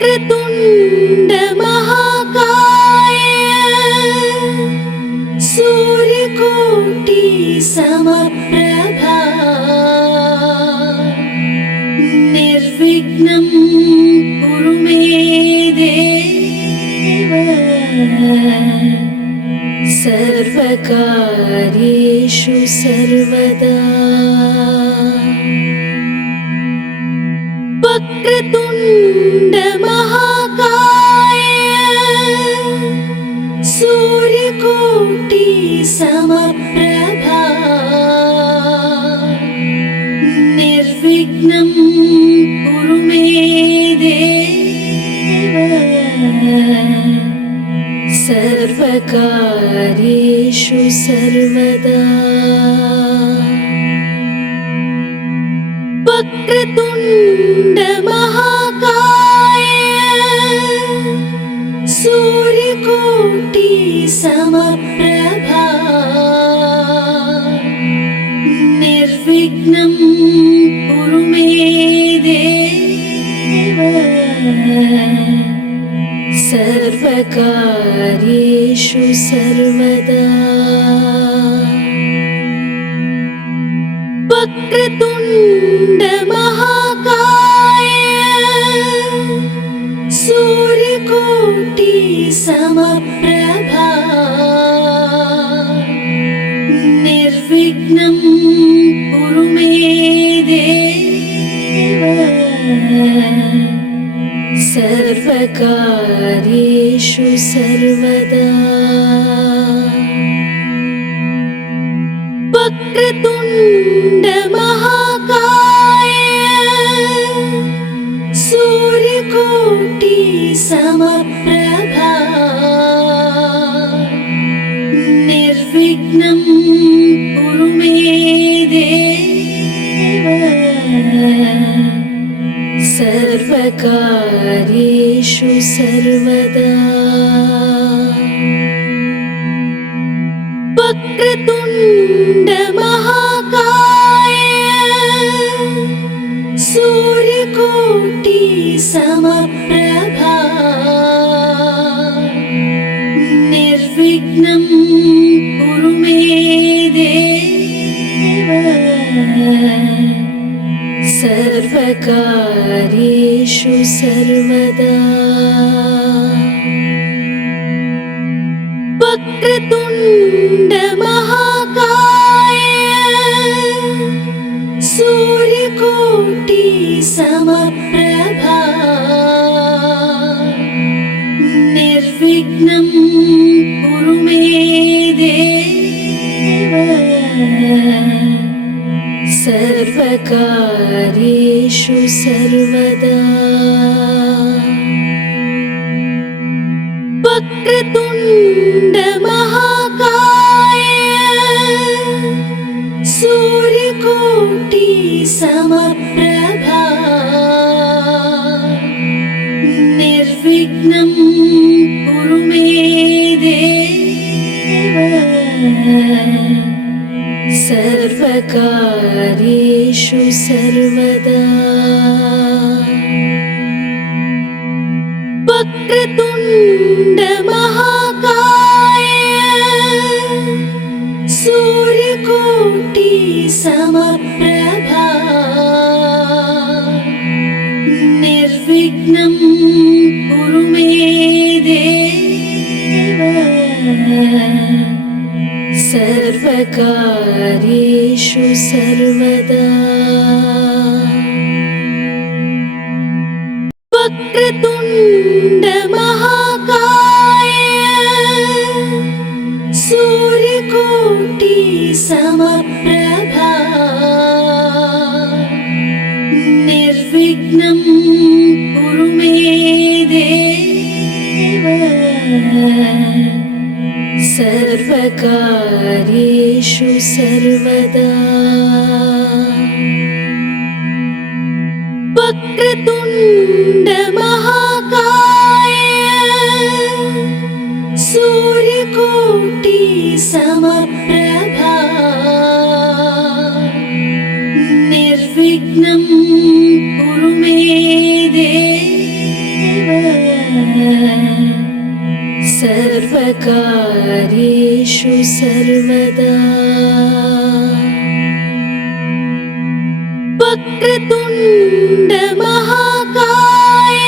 वक्रतुण्ड महाकाय सूर्यकोटि समप्रभा निर्विघ्नं कुरु मे देव सर्वकार्येषु सर्वदा। वक्रतुण्ड महाकाय सूर्यकोटि समप्रभा निर्विघ्नं कुरु मे देव सर्वकार्येषु सर्वदा। वक्रतुण्ड महाकाय सूर्यकोटि समप्रभा निर्विघ्नं कुरु मे देव सर्वकार्येषु सर्वदा। वक्रतुण्ड महाकाय सूर्यकोटि समप्रभा निर्विघ्नं कुरु मे देव सर्वकार्येषु सर्वदा। वक्रतुण्ड महाकाय सूर्यकोटि समप्रभा निर्विघ्नं कुरु मे देव सर्वकार्येषु सर्वदा। वक्रतुण्ड महाकाय सूर्यकोटि समप्रभा निर्विघ्नं कुरु मे देव सर्वकार्येषु सर्वदा। वक्रतुण्ड महाकाय सूर्यकोटि समप्रभा निर्विघ्नं कुरु मे देव सर्वकार्येषु सर्वदा। वक्रतुण्ड महाकाय सूर्यकोटि समप्रभा निर्विघ्नं कुरु मे देव सर्वकार्येषु सर्वदा। वक्रतुण्ड महाकाय सूर्यकोटि समप्रभा निर्विघ्नं कुरु मे देव सर्वकार्येषु सर्वदा। वक्रतुण्ड महाकाय सूर्यकोटि समप्रभा निर्विघ्नं कुरु मे देव सर्वकार्येषु सर्वदा। वक्रतुण्ड महाकाय सूर्यकोटि समप्रभा निर्विघ्नं कुरु मे देव वक्रतुण्ड महाकाय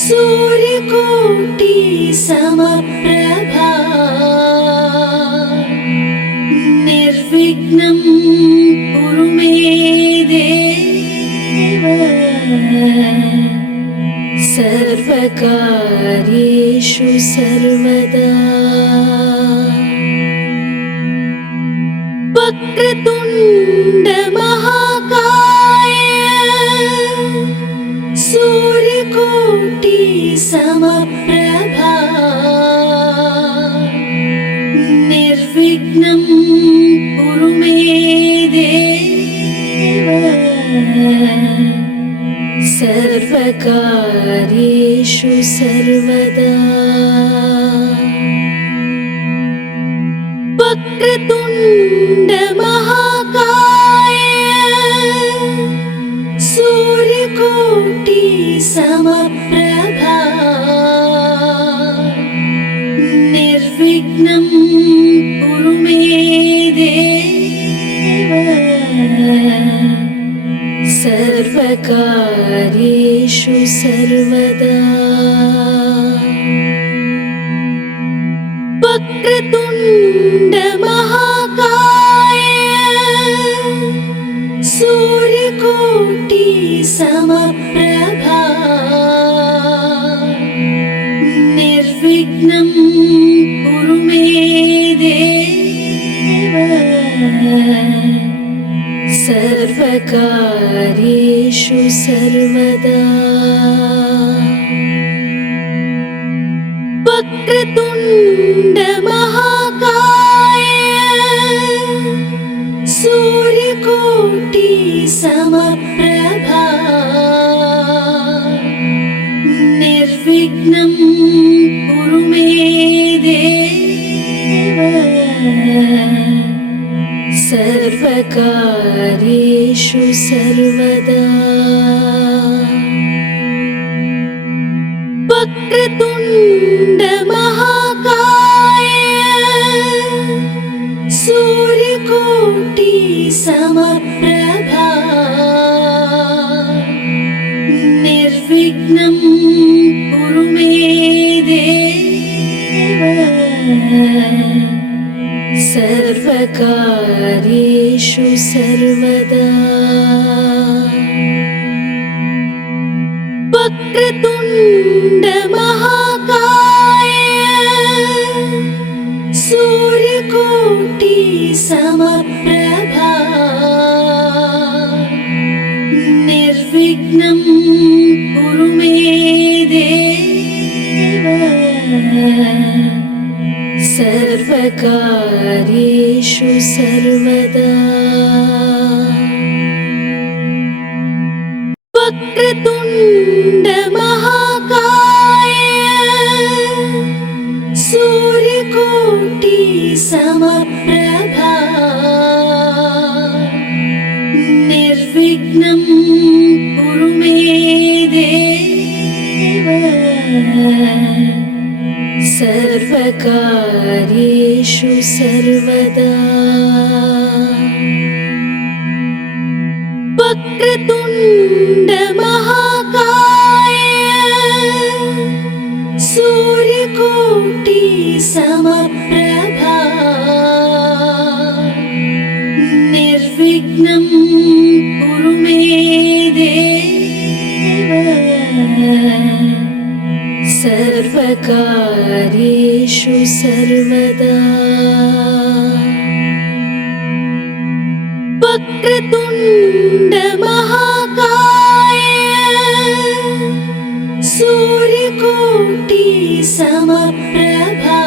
सूर्यकोटि समप्रभा निर्विघ्नं कुरु मे देव सर्वकार्येषु सर्वदा। वक्रतुण्ड महाकाय सूर्यकोटि समप्रभा निर्विघ्नं कुरु मे देव सर्वकार्येषु सर्वदा। वक्रतुण्ड महाकाय सूर्यकोटि समप्रभा निर्विघ्नं कुरु मे देव सर्वकार्येषु सर्वदा। वक्रतुण्ड महाकाय सूर्यकोटि समप्रभा निर्विघ्नं कुरु मे देव सर्वकार्येषु सर्वदा। वक्रतुण्ड महाकाय सूर्यकोटि समप्रभा निर्विघ्नं कुरु मे देव सर्वकार्येषु सर्वदा। वक्रतुण्ड महाकाय सूर्यकोटि समप्रभा निर्विघ्नं कुरु मे देव सर्वकार्येषु सर्वदा। वक्रतुण्ड महाकाय सूर्यकोटि समप्रभा निर्विघ्नं कुरु मे देव सर्वकार्येषु सर्वदा। वक्रतुण्ड महाकाय सूर्यकोटि समप्रभा निर्विघ्नं कुरु मे देव सर्वकार्येषु सर्वदा। वक्रतुण्ड महाकाय सूर्यकोटि समप्रभा निर्विघ्नं कुरु मे देव सर्वकार्येषु सर्वदा। वक्रतुण्ड महाकाय सूर्यकोटि समप्रभा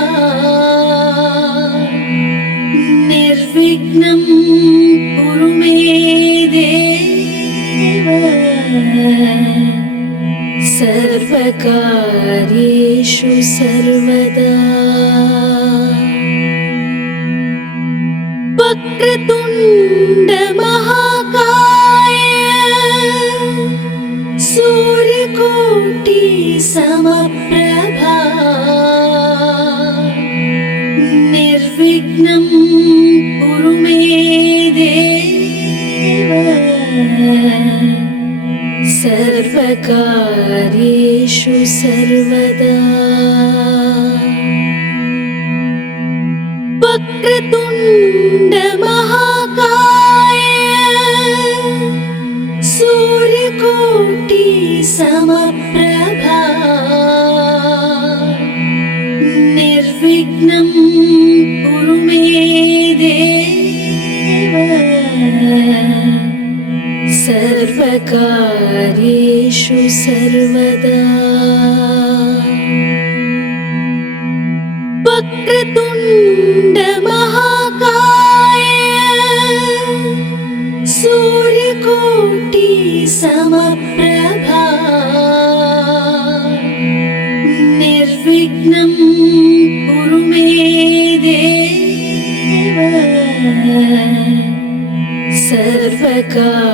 निर्विघ्नं कुरु मे देव सर्वकार्येषु सर्वदा। वक्रतुण्ड महाकाय सूर्यकोटि समप्रभा निर्विघ्नं कुरु मे देव सर्वकार्येषु सर्वदा वक्रतुण्ड महाकाय सूर्यकोटि समप्रभा निर्विघ्नं कुरु मे देव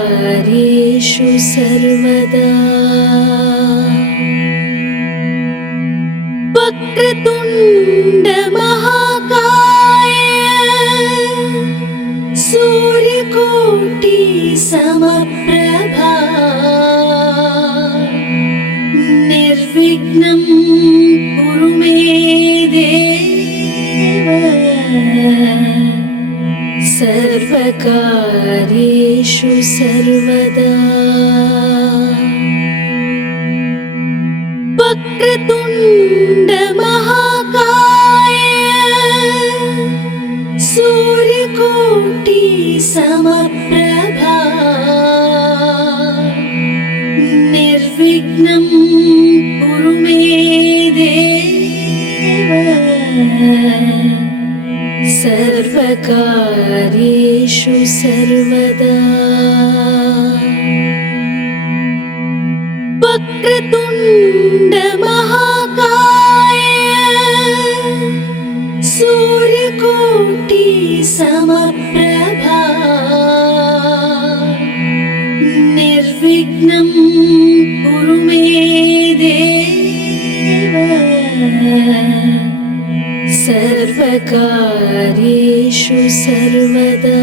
सर्वकार्येषु सर्वदा वक्रतुण्ड महाकाय सूर्यकोटि समप्रभा निर्विघ्नं कुरु मे देव सर्वकार्येषु सर्वदा वक्रतुण्ड महाकाय सूर्यकोटि समप्रभा निर्विघ्नं कुरु मे देव सर्वकार्येषु सर्वदा वक्रतुण्ड महाकाय सूर्यकोटि समप्रभा निर्विघ्नं कुरु मे देव सर्वकार्येषु सर्वदा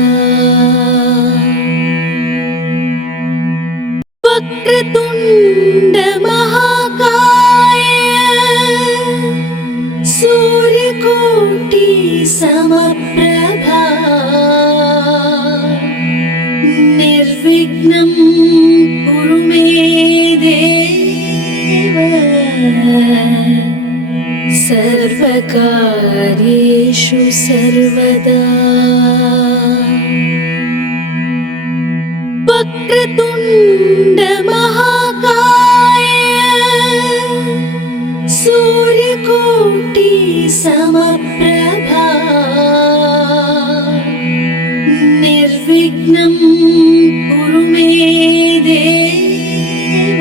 वक्रतुण्ड महाकाय सूर्यकोटि समप्रभा निर्विघ्नं कुरु मे देव सर्वकार्येषु सर्वदा वक्रतुण्ड महाकाय सूर्यकोटि समप्रभा निर्विघ्नं कुरु मे देव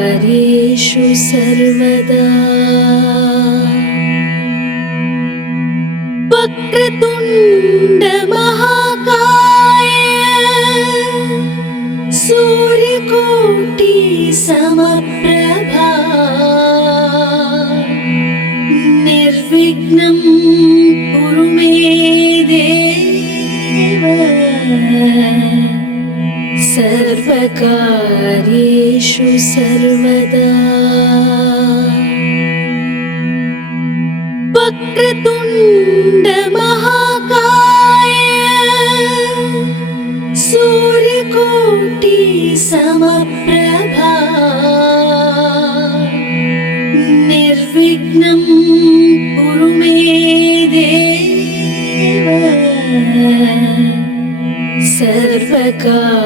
सर्वकार्येषु सर्वदा वक्रतुण्ड महाकाय सूर्यकोटि समप्रभा निर्विघ्नं कुरु मे देव सर्वकार्येषु सर्वदा वक्रतुण्ड महाकाय सूर्यकोटि समप्रभा निर्विघ्नं कुरु मे देव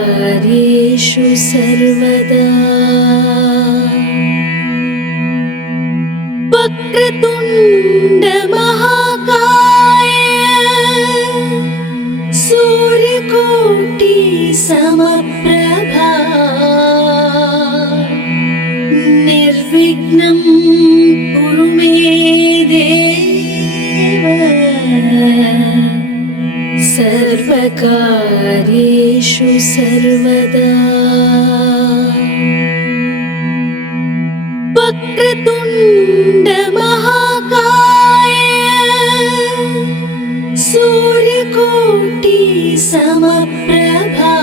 सर्वकार्येषु सर्वदा वक्रतुण्ड महाकाय सूर्यकोटि समप्रभा निर्विघ्नं कुरु मे देव सर्वकार्येषु सर्वदा वक्रतुण्ड महाकाय सूर्यकोटि समप्रभा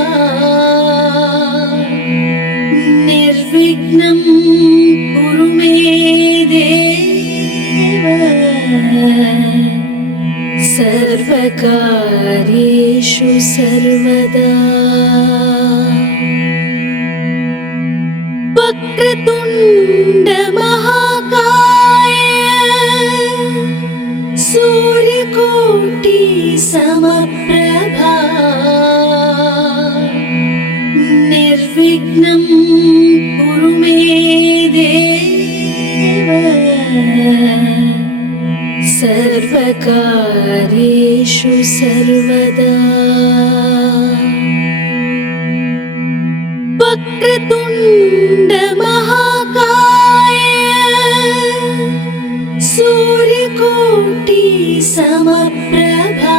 निर्विघ्नं कुरु मे देव सर्वकार्येषु सर्वदा वक्रतुण्ड महाकाय सूर्यकोटि समप्रभा सर्वकार्येषु सर्वदा वक्रतुण्ड महाकाय सूर्यकोटि समप्रभा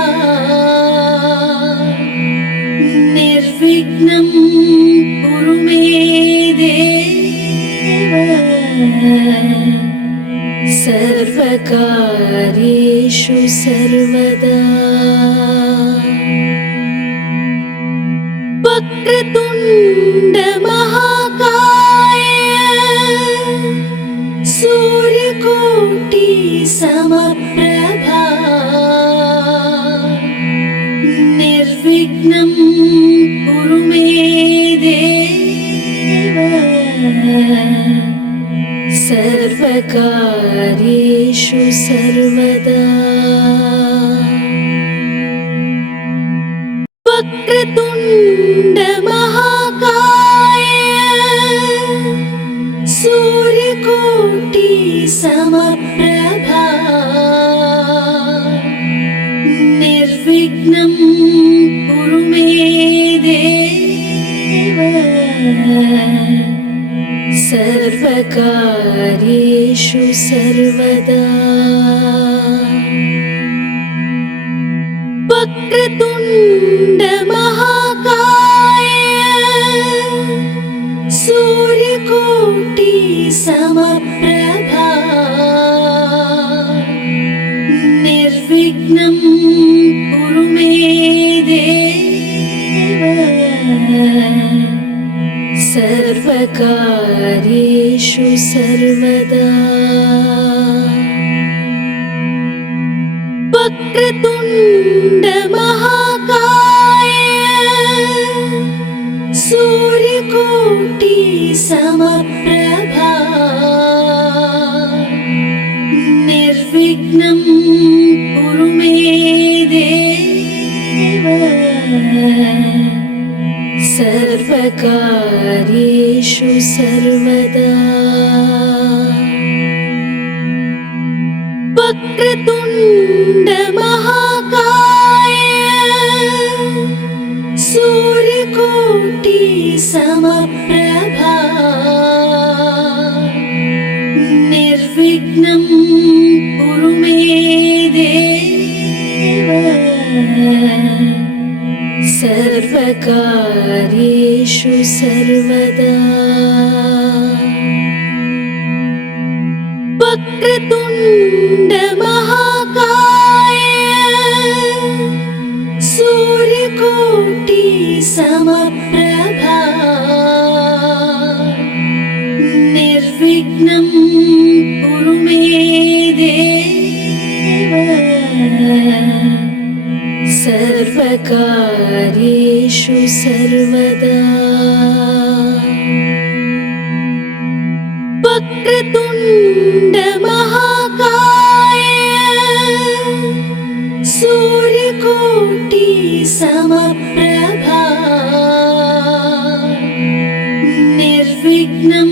निर्विघ्नं कुरु मे देव सर्वकार्येषु सर्वदा वक्रतुण्ड महाकाय सूर्यकोटि समप्रभा निर्विघ्नं कुरु मे देव सर्वकार्येषु सर्वदा वक्रतुण्ड महाकाय सूर्यकोटि समप्रभा निर्विघ्नं कुरु मे देव सर्वकार्येषु सर्वदा वक्रतुण्ड महाकाय सूर्यकोटि समप्रभा निर्विघ्नं कुरु मे देव सर्वकार्येषु सर्वदा वक्रतुण्ड महाकाय सूर्यकोटि समप्रभा निर्विघ्नं कुरु मे देव सर्वकार्येषु सर्वदा वक्रतुण्ड महाकाय सूर्यकोटि समप्रभा निर्विघ्नं कुरु मे देव सर्वकार्येषु सर्वदा वक्रतुण्ड महाकाय सूर्यकोटि समप्रभा निर्विघ्नं कुरु मे देव सर्वकार्येषु सर्वदा वक्रतुण्ड महाकाय सूर्यकोटि समप्रभा निर्विघ्नं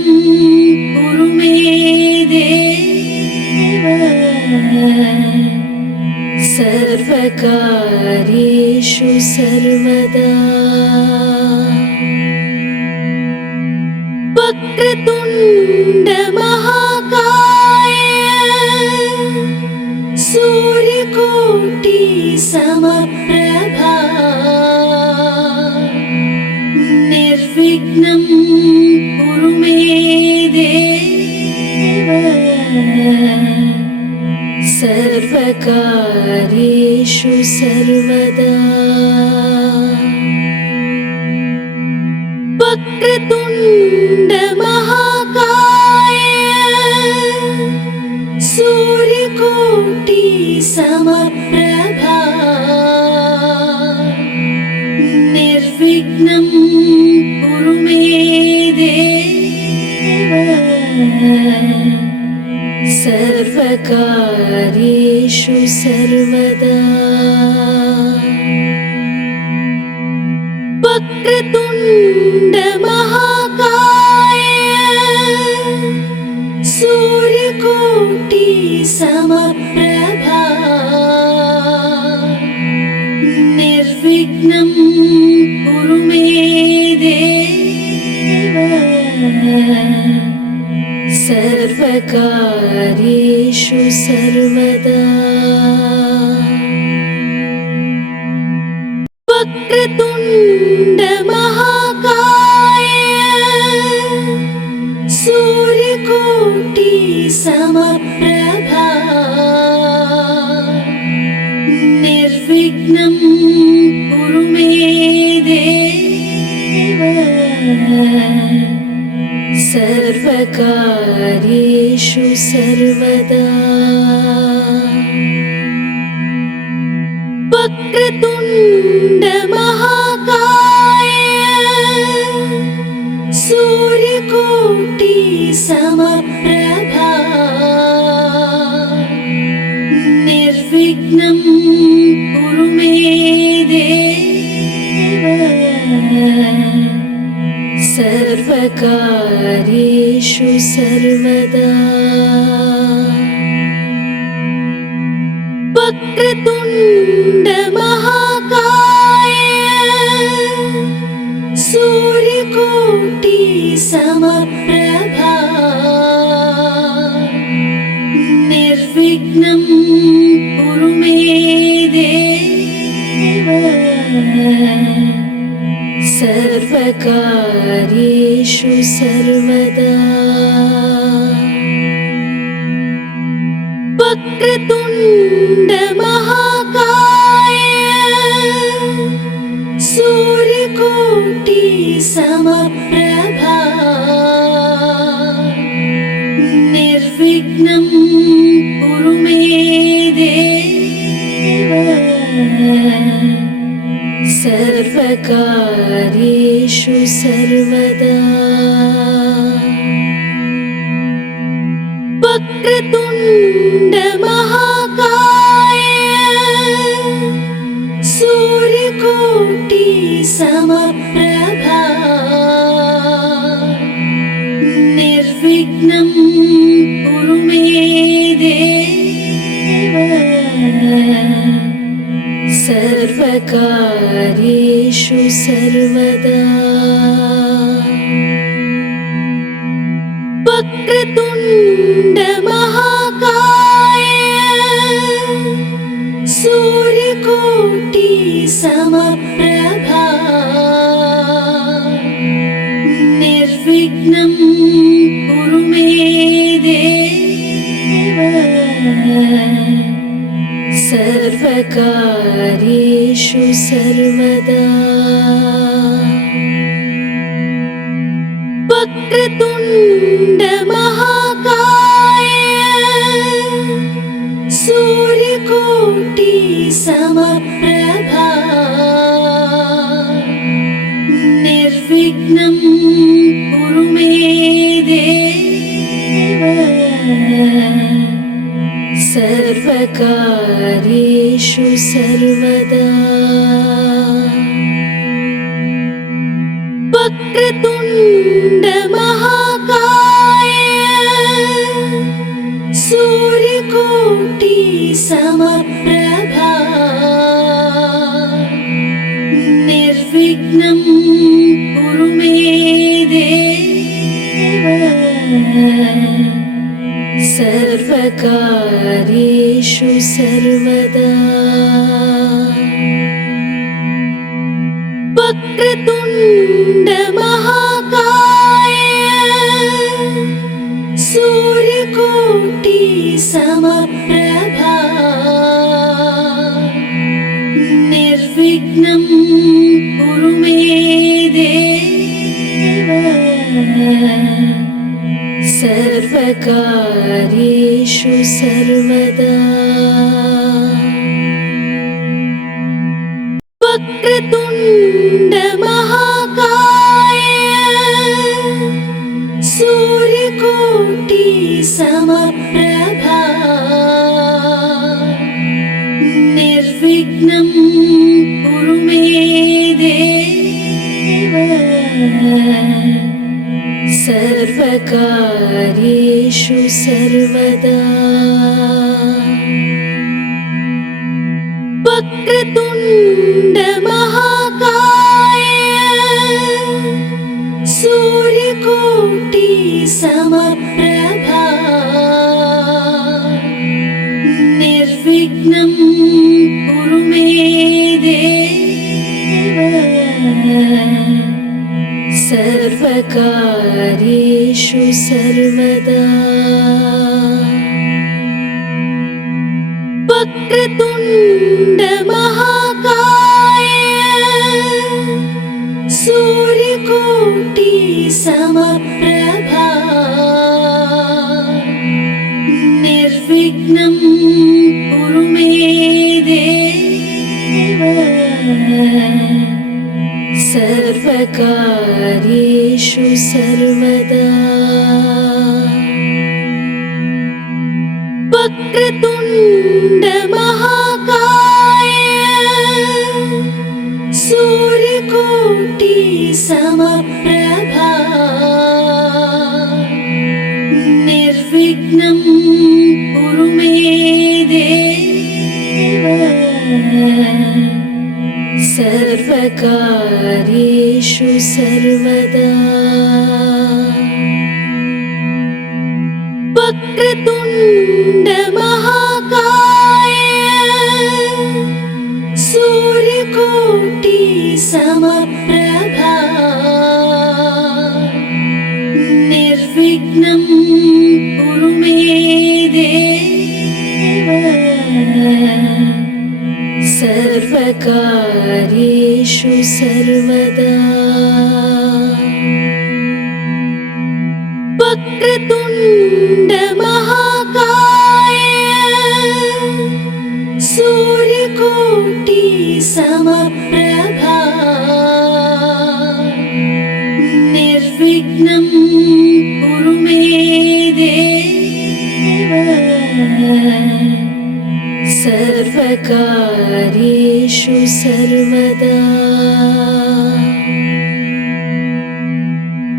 कुरु मे देव सर्वकार्येषु सर्वदा वक्रतुण्ड महाकाय सूर्यकोटि समप्रभा निर्विघ्नं कुरु मे देव सर्वकार्येषु सर्वदा वक्रतुण्ड महाकाय सूर्यकोटि समप्रभा निर्विघ्नं कुरु मे देव सर्वकार्येषु सर्वदा वक्रतुण्ड महाकाय सूर्यकोटि समप्रभा वक्रतुण्ड महाकाय सूर्यकोटि समप्रभा निर्विघ्नं कुरु मे देव सर्वकार्येषु सर्वदा। वक्रतुण्ड महाकाय सूर्यकोटि समप्रभा निर्विघ्नं कुरु मे देव सर्वकार्येषु सर्वदा। वक्रतुण्ड महाकाय सूर्यकोटि समप्रभा निर्विघ्नं कुरु मे देव सर्वकार्येषु सर्वदा। वक्रतुण्ड महाकाय सूर्यकोटि समप्रभा निर्विघ्नं कुरु मे देव सर्वकार्येषु सर्वदा। वक्रतुण्ड महाकाय सूर्यकोटि समप्रभा निर्विघ्नं कुरु मे देव सर्वकार्येषु सर्वदा। वक्रतुण्ड महाकाय सूर्यकोटि समप्रभा निर्विघ्नं कुरु मे देव सर्वकार्येषु सर्वदा। वक्रतुण्ड महाकाय सूर्यकोटि समप्रभा निर्विघ्नं कुरु मे देव सर्वकार्येषु सर्वदा। वक्रतुण्ड महाकाय सूर्यकोटि समप्रभा निर्विघ्नं कुरु मे देव सर्वकार्येषु सर्वदा। वक्रतुण्ड महाकाय सूर्यकोटि समप्रभा निर्विघ्नं कुरु मे देव सर्वकार्येषु सर्वदा। वक्रतुण्ड महाकाय सूर्यकोटि समप्रभा निर्विघ्नं कुरु मे देव सर्वकार्येषु सर्वदा। वक्रतुण्ड महाकाय सूर्यकोटि समप्रभा निर्विघ्नं कुरु मे देव सर्वकार्येषु सर्वदा वक्रतुण्ड महाकाय सूर्यकोटि समप्रभा निर्विघ्नं कुरु मे देव सर्वकार्येषु सर्वदा वक्रतुण्ड महाकाय सूर्यकोटि समप्रभा निर्विघ्नं कुरु मे देव सर्वकार्येषु सर्वदा वक्रतुण्ड महाकाय सूर्यकोटि समप्रभा निर्विघ्नं कुरु मे देव सर्वकार्येषु सर्वदा वक्रतुण्ड महाकाय सूर्यकोटि समप्रभा निर्विघ्नं कुरु मे देव सर्वकार्येषु सर्वदा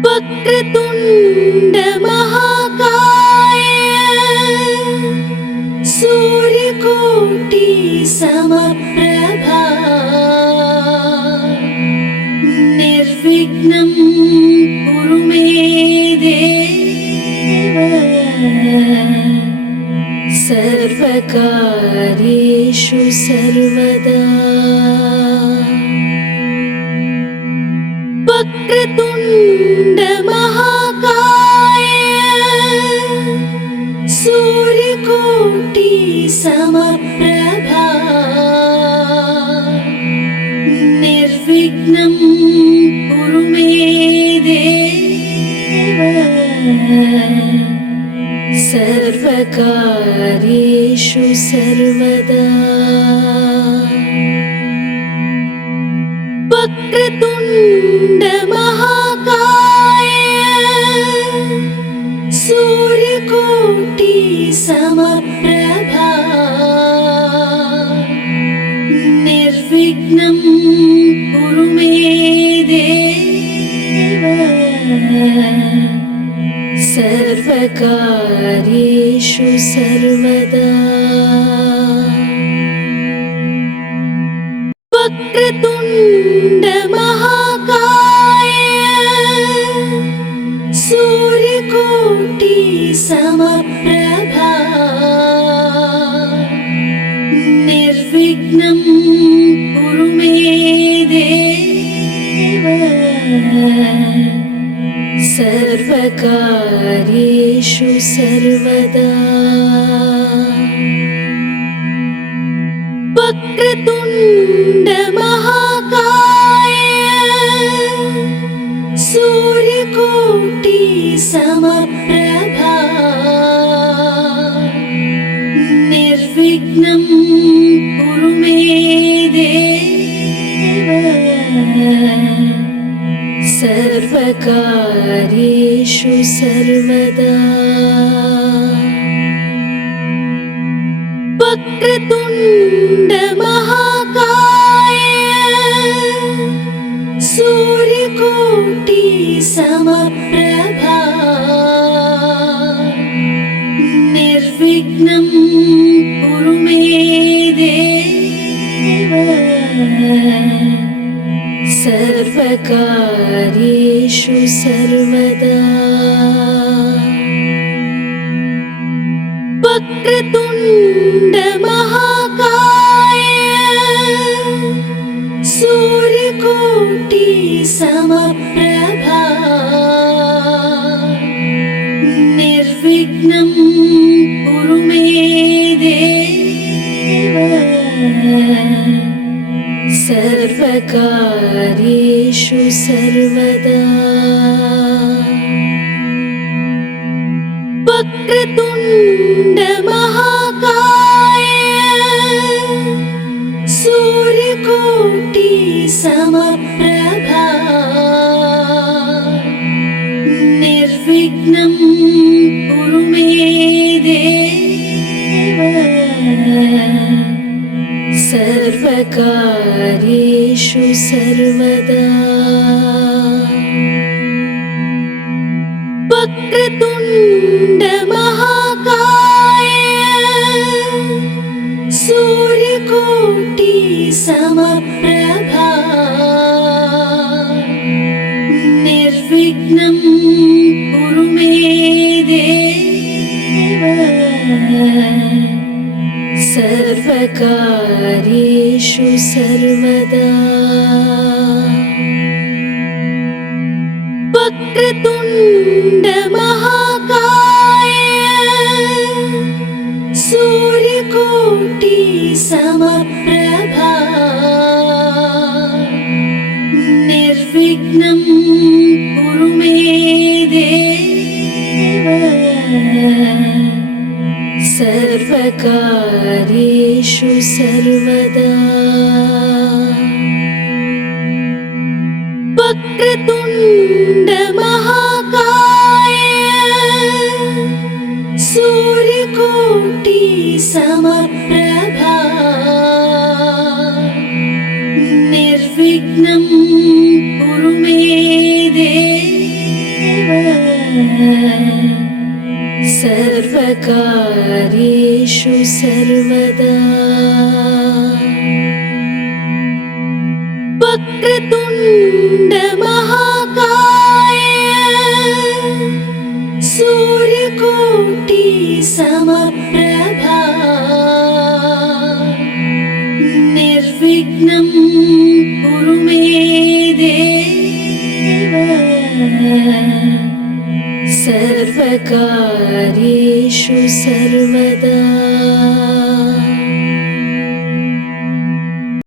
वक्रतुण्ड महाकाय सूर्यकोटि समप्रभा निर्विघ्नं कुरु मे देव सर्वकार्येषु सर्वदा वक्रतुण्ड महाकाय सूर्यकोटि समप्रभा निर्विघ्नं कुरु मे देव सर्वकार्येषु सर्वदा वक्रतुण्ड महाकाय सूर्यकोटि समप्रभा निर्विघ्नं कुरु मे देव सर्वकार्येषु सर्वदा वक्रतुण्ड महाकाय सूर्यकोटि समप्रभा निर्विघ्नं कुरु मे देव सर्वकार्येषु सर्वदा वक्रतुण्ड महाकाय सूर्यकोटि समप्रभा निर्विघ्नं कुरु मे देव सर्वकार्येषु सर्वदा वक्रतुण्ड महाकाय सूर्यकोटि समप्रभा निर्विघ्नं कुरु मे देव सर्वकार्येषु सर्वदा वक्रतुण्ड महाकाय सूर्यकोटि सर्वकार्येषु सर्वदा वक्रतुण्ड महाकाय सूर्यकोटि समप्रभा निर्विघ्नं कुरु मे देव सर्वकार्येषु सर्वदा वक्रतुण्ड महाकाय सूर्यकोटि समप्रभा निर्विघ्नं कुरु मे देव सर्वकार्येषु सर्वदा वक्रतुण्ड महाकाय सूर्यकोटि समप्रभा निर्विघ्नं कुरु मे देव सर्वकार्येषु सर्वदा वक्रतुण्ड महाकाय सूर्यकोटि समप्रभा निर्विघ्नं कुरु मे देव सर्वकार्येषु सर्वदा वक्रतुण्ड महाकाय सूर्यकोटि समप्रभा निर्विघ्नं कुरु मे देव सर्वकार्येषु